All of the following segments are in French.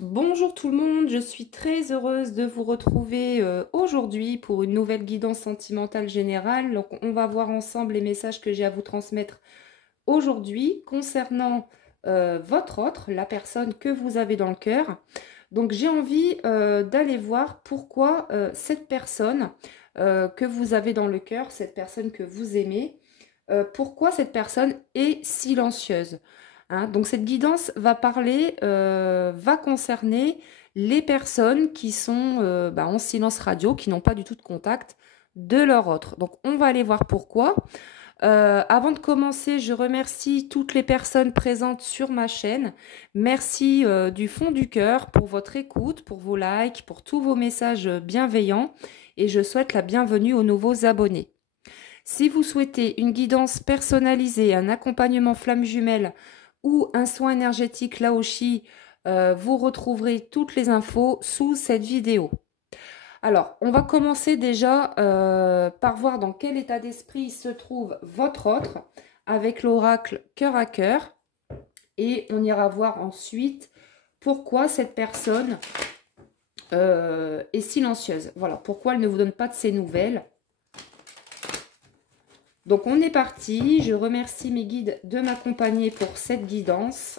Bonjour tout le monde, je suis très heureuse de vous retrouver aujourd'hui pour une nouvelle guidance sentimentale générale. Donc on va voir ensemble les messages que j'ai à vous transmettre aujourd'hui concernant votre autre, la personne que vous avez dans le cœur. Donc j'ai envie d'aller voir pourquoi cette personne que vous avez dans le cœur, cette personne que vous aimez, pourquoi cette personne est silencieuse. Hein, donc cette guidance va parler, va concerner les personnes qui sont en silence radio, qui n'ont pas du tout de contact de leur autre. Donc on va aller voir pourquoi. Avant de commencer, je remercie toutes les personnes présentes sur ma chaîne. Merci du fond du cœur pour votre écoute, pour vos likes, pour tous vos messages bienveillants. Et je souhaite la bienvenue aux nouveaux abonnés. Si vous souhaitez une guidance personnalisée, un accompagnement flamme jumelle ou un soin énergétique Laoshi, vous retrouverez toutes les infos sous cette vidéo. Alors, on va commencer déjà par voir dans quel état d'esprit se trouve votre autre avec l'oracle cœur à cœur. Et on ira voir ensuite pourquoi cette personne est silencieuse. Voilà, pourquoi elle ne vous donne pas de ses nouvelles. Donc on est parti, je remercie mes guides de m'accompagner pour cette guidance.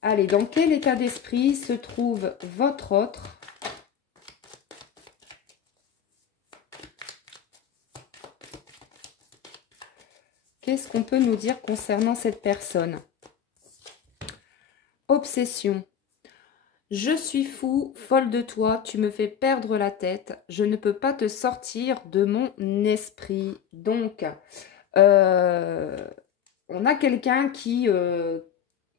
Allez, dans quel état d'esprit se trouve votre autre? Qu'est-ce qu'on peut nous dire concernant cette personne? Obsession. Je suis fou, folle de toi, tu me fais perdre la tête, je ne peux pas te sortir de mon esprit. Donc, on a quelqu'un qui,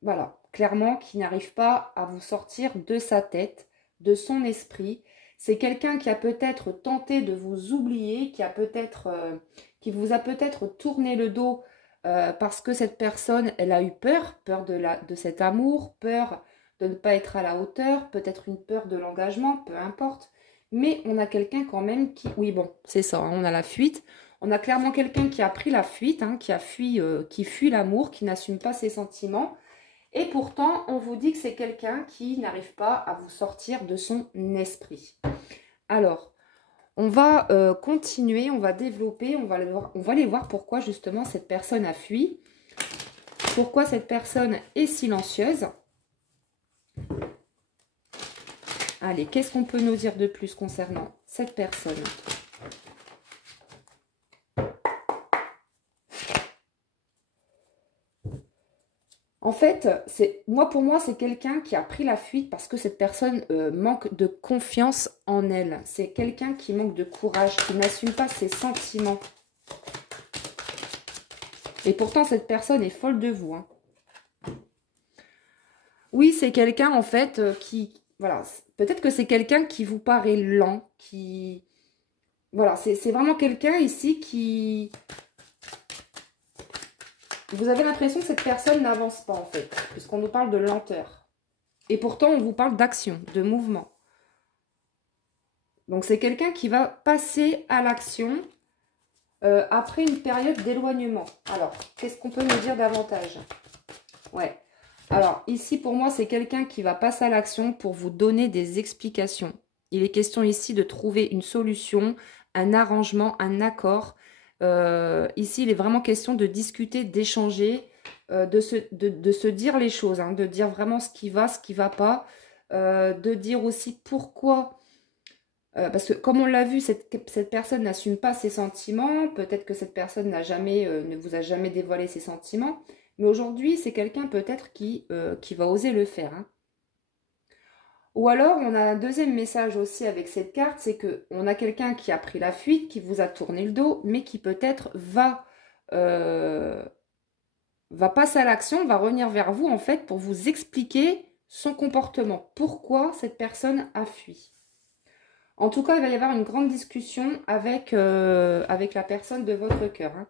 voilà, clairement, qui n'arrive pas à vous sortir de sa tête, de son esprit. C'est quelqu'un qui a peut-être tenté de vous oublier, qui vous a peut-être tourné le dos parce que cette personne, elle a eu peur, de cet amour, peur de ne pas être à la hauteur, peut-être une peur de l'engagement, peu importe. Mais on a quelqu'un quand même qui... Oui, bon, c'est ça, hein, on a la fuite. On a clairement quelqu'un qui a pris la fuite, hein, qui fuit l'amour, qui n'assume pas ses sentiments. Et pourtant, on vous dit que c'est quelqu'un qui n'arrive pas à vous sortir de son esprit. Alors, on va continuer, on va développer, on va aller voir pourquoi justement cette personne a fui. Pourquoi cette personne est silencieuse. Allez, qu'est-ce qu'on peut nous dire de plus concernant cette personne? En fait, pour moi, c'est quelqu'un qui a pris la fuite parce que cette personne manque de confiance en elle. C'est quelqu'un qui manque de courage, qui n'assume pas ses sentiments. Et pourtant, cette personne est folle de vous. Hein. Oui, c'est quelqu'un, en fait, qui... Voilà, peut-être que c'est quelqu'un qui vous paraît lent, qui... Voilà, c'est vraiment quelqu'un ici qui... Vous avez l'impression que cette personne n'avance pas, en fait, puisqu'on nous parle de lenteur. Et pourtant, on vous parle d'action, de mouvement. Donc, c'est quelqu'un qui va passer à l'action après une période d'éloignement. Alors, qu'est-ce qu'on peut nous dire davantage? Ouais. Alors, ici, pour moi, c'est quelqu'un qui va passer à l'action pour vous donner des explications. Il est question ici de trouver une solution, un arrangement, un accord. Ici, il est vraiment question de discuter, d'échanger, de se dire les choses, hein, de dire vraiment ce qui va pas, de dire aussi pourquoi. Parce que comme on l'a vu, cette personne n'assume pas ses sentiments. Peut-être que cette personne ne vous a jamais dévoilé ses sentiments. Mais aujourd'hui, c'est quelqu'un peut-être qui va oser le faire. Hein. Ou alors, on a un deuxième message aussi avec cette carte, c'est qu'on a quelqu'un qui a pris la fuite, qui vous a tourné le dos, mais qui peut-être va passer à l'action, va revenir vers vous en fait pour vous expliquer son comportement. Pourquoi cette personne a fui. En tout cas, il va y avoir une grande discussion avec la personne de votre cœur. Hein.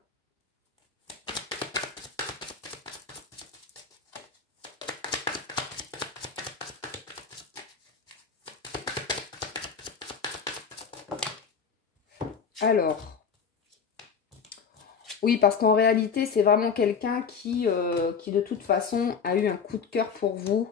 Alors, Oui, parce qu'en réalité, c'est vraiment quelqu'un qui, de toute façon, a eu un coup de cœur pour vous.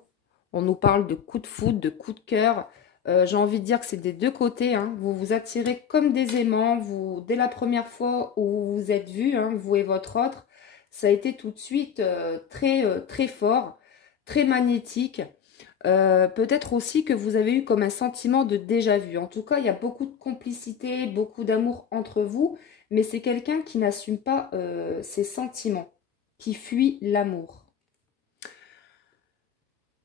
On nous parle de coup de foudre, de coup de cœur. J'ai envie de dire que c'est des deux côtés, hein. Vous vous attirez comme des aimants. Vous, dès la première fois où vous vous êtes vus, hein, vous et votre autre, ça a été tout de suite très fort, très magnétique. Peut-être aussi que vous avez eu comme un sentiment de déjà-vu. En tout cas, il y a beaucoup de complicité, beaucoup d'amour entre vous, mais c'est quelqu'un qui n'assume pas ses sentiments, qui fuit l'amour.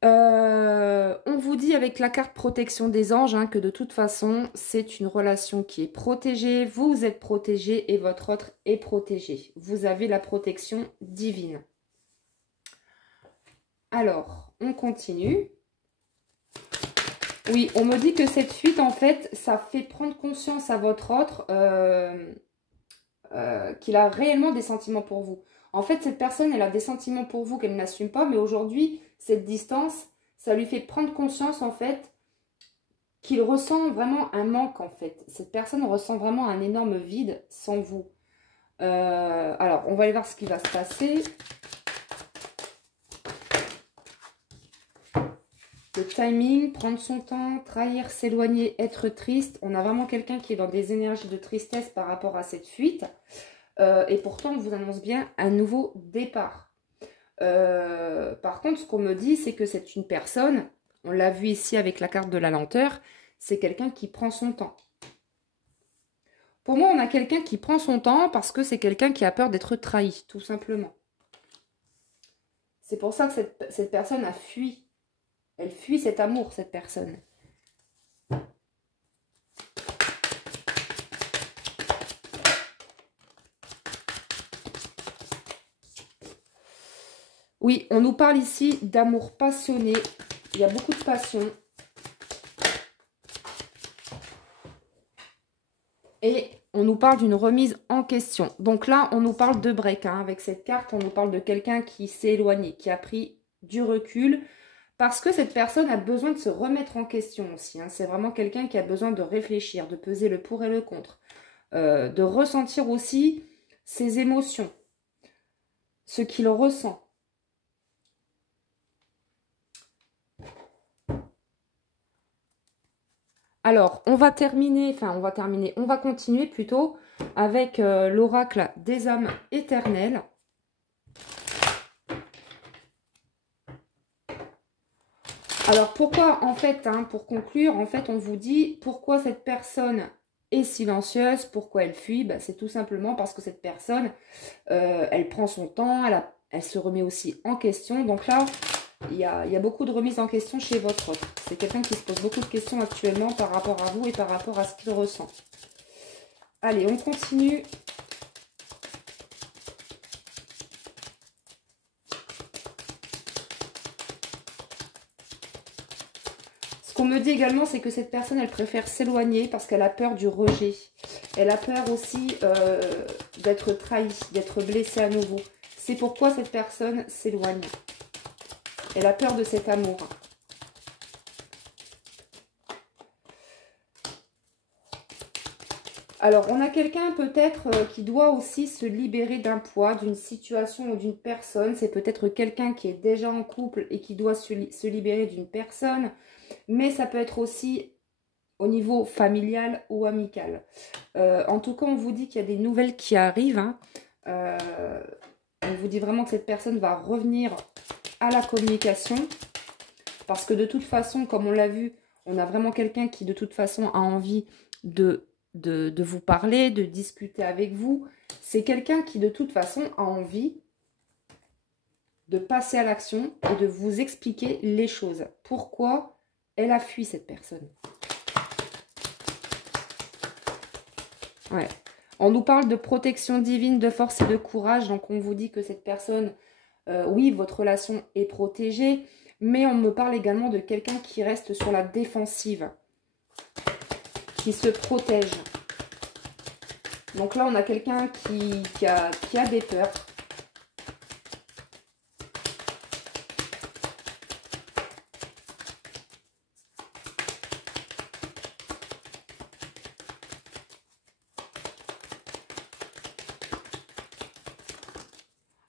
On vous dit avec la carte protection des anges, hein, que de toute façon, c'est une relation qui est protégée. Vous êtes protégé et votre autre est protégé. Vous avez la protection divine. Alors, on continue. Oui, on me dit que cette fuite, en fait, ça fait prendre conscience à votre autre qu'il a réellement des sentiments pour vous. En fait, cette personne, elle a des sentiments pour vous qu'elle n'assume pas, mais aujourd'hui, cette distance, ça lui fait prendre conscience, en fait, qu'il ressent vraiment un manque, en fait. Cette personne ressent vraiment un énorme vide sans vous. Alors, on va aller voir ce qui va se passer. Le timing, prendre son temps, trahir, s'éloigner, être triste. On a vraiment quelqu'un qui est dans des énergies de tristesse par rapport à cette fuite. Et pourtant, on vous annonce bien un nouveau départ. Par contre, ce qu'on me dit, c'est que c'est une personne, on l'a vu ici avec la carte de la lenteur, c'est quelqu'un qui prend son temps. Pour moi, on a quelqu'un qui prend son temps parce que c'est quelqu'un qui a peur d'être trahi, tout simplement. C'est pour ça que cette personne a fui. Elle fuit cet amour, cette personne. Oui, on nous parle ici d'amour passionné. Il y a beaucoup de passion. Et on nous parle d'une remise en question. Donc là, on nous parle de break. Hein. Avec cette carte, on nous parle de quelqu'un qui s'est éloigné, qui a pris du recul. Parce que cette personne a besoin de se remettre en question aussi. Hein. C'est vraiment quelqu'un qui a besoin de réfléchir, de peser le pour et le contre. De ressentir aussi ses émotions. Ce qu'il ressent. Alors, on va continuer plutôt avec l'oracle des âmes éternelles. Alors, pourquoi, en fait, hein, pour conclure, en fait, on vous dit pourquoi cette personne est silencieuse, pourquoi elle fuit, bah, c'est tout simplement parce que cette personne, elle prend son temps, elle se remet aussi en question. Donc là, il y a beaucoup de remises en question chez votre autre. C'est quelqu'un qui se pose beaucoup de questions actuellement par rapport à vous et par rapport à ce qu'il ressent. Allez, on continue. Ce qu'on me dit également, c'est que cette personne, elle préfère s'éloigner parce qu'elle a peur du rejet. Elle a peur aussi d'être trahie, d'être blessée à nouveau. C'est pourquoi cette personne s'éloigne. Elle a peur de cet amour. Alors, on a quelqu'un peut-être qui doit aussi se libérer d'un poids, d'une situation ou d'une personne. C'est peut-être quelqu'un qui est déjà en couple et qui doit se libérer d'une personne. Mais ça peut être aussi au niveau familial ou amical. En tout cas, on vous dit qu'il y a des nouvelles qui arrivent. Hein. On vous dit vraiment que cette personne va revenir à la communication. Parce que de toute façon, comme on l'a vu, on a vraiment quelqu'un qui de toute façon a envie de vous parler, de discuter avec vous. C'est quelqu'un qui de toute façon a envie de passer à l'action et de vous expliquer les choses. Pourquoi elle a fui cette personne. Ouais. On nous parle de protection divine, de force et de courage. Donc on vous dit que cette personne, oui, votre relation est protégée. Mais on me parle également de quelqu'un qui reste sur la défensive. Qui se protège. Donc là, on a quelqu'un qui a des peurs.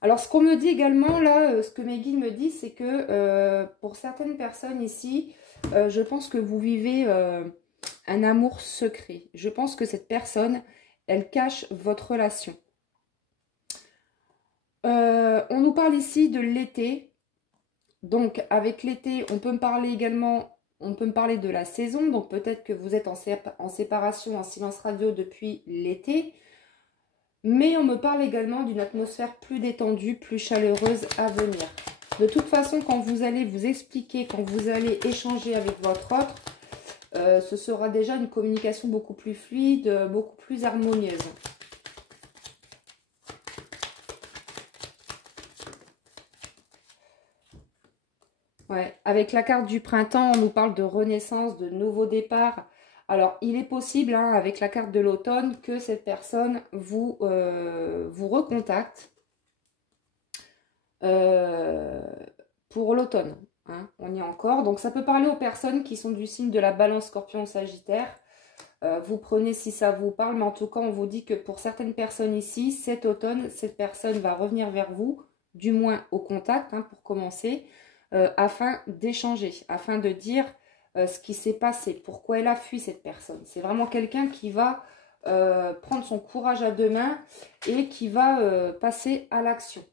Alors, ce qu'on me dit également, là, ce que mes guides me disent, c'est que pour certaines personnes ici, je pense que vous vivez un amour secret. Je pense que cette personne, elle cache votre relation. On nous parle ici de l'été. Donc, avec l'été, on peut me parler également, on peut me parler de la saison. Donc, peut-être que vous êtes en séparation, en silence radio depuis l'été. Mais on me parle également d'une atmosphère plus détendue, plus chaleureuse à venir. De toute façon, quand vous allez vous expliquer, quand vous allez échanger avec votre autre, ce sera déjà une communication beaucoup plus fluide, beaucoup plus harmonieuse. Ouais, avec la carte du printemps, on nous parle de renaissance, de nouveau départ. Alors, il est possible, hein, avec la carte de l'automne, que cette personne vous recontacte pour l'automne. Hein, on y est encore. Donc, ça peut parler aux personnes qui sont du signe de la Balance, Scorpion, Sagittaire. Vous prenez si ça vous parle, mais en tout cas, on vous dit que pour certaines personnes ici, cet automne, cette personne va revenir vers vous, du moins au contact, hein, pour commencer, afin d'échanger, afin de dire ce qui s'est passé, pourquoi elle a fui cette personne. C'est vraiment quelqu'un qui va prendre son courage à deux mains et qui va passer à l'action.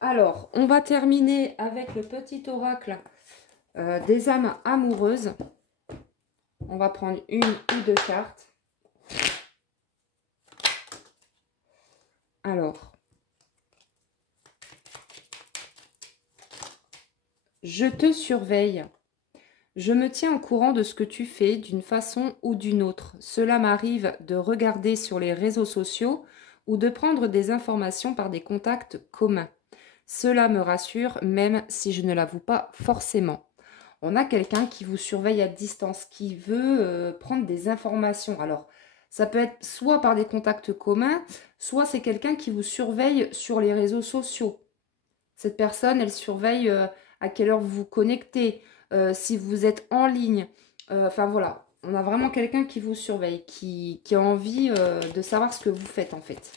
Alors, on va terminer avec le petit oracle des âmes amoureuses. On va prendre une ou deux cartes. Alors, je te surveille. Je me tiens au courant de ce que tu fais d'une façon ou d'une autre. Cela m'arrive de regarder sur les réseaux sociaux ou de prendre des informations par des contacts communs. Cela me rassure même si je ne l'avoue pas forcément. On a quelqu'un qui vous surveille à distance, qui veut prendre des informations. Alors, ça peut être soit par des contacts communs, soit c'est quelqu'un qui vous surveille sur les réseaux sociaux. Cette personne, elle surveille à quelle heure vous vous connectez, si vous êtes en ligne. Enfin voilà, on a vraiment quelqu'un qui vous surveille, qui a envie de savoir ce que vous faites en fait.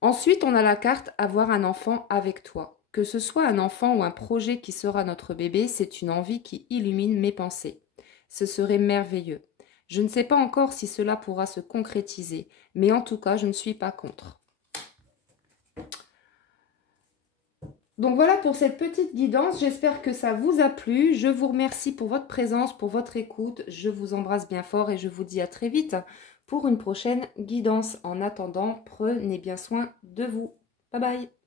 Ensuite, on a la carte « Avoir un enfant avec toi ». Que ce soit un enfant ou un projet qui sera notre bébé, c'est une envie qui illumine mes pensées. Ce serait merveilleux. Je ne sais pas encore si cela pourra se concrétiser, mais en tout cas, je ne suis pas contre. Donc voilà pour cette petite guidance, j'espère que ça vous a plu. Je vous remercie pour votre présence, pour votre écoute. Je vous embrasse bien fort et je vous dis à très vite pour une prochaine guidance. En attendant, prenez bien soin de vous. Bye bye.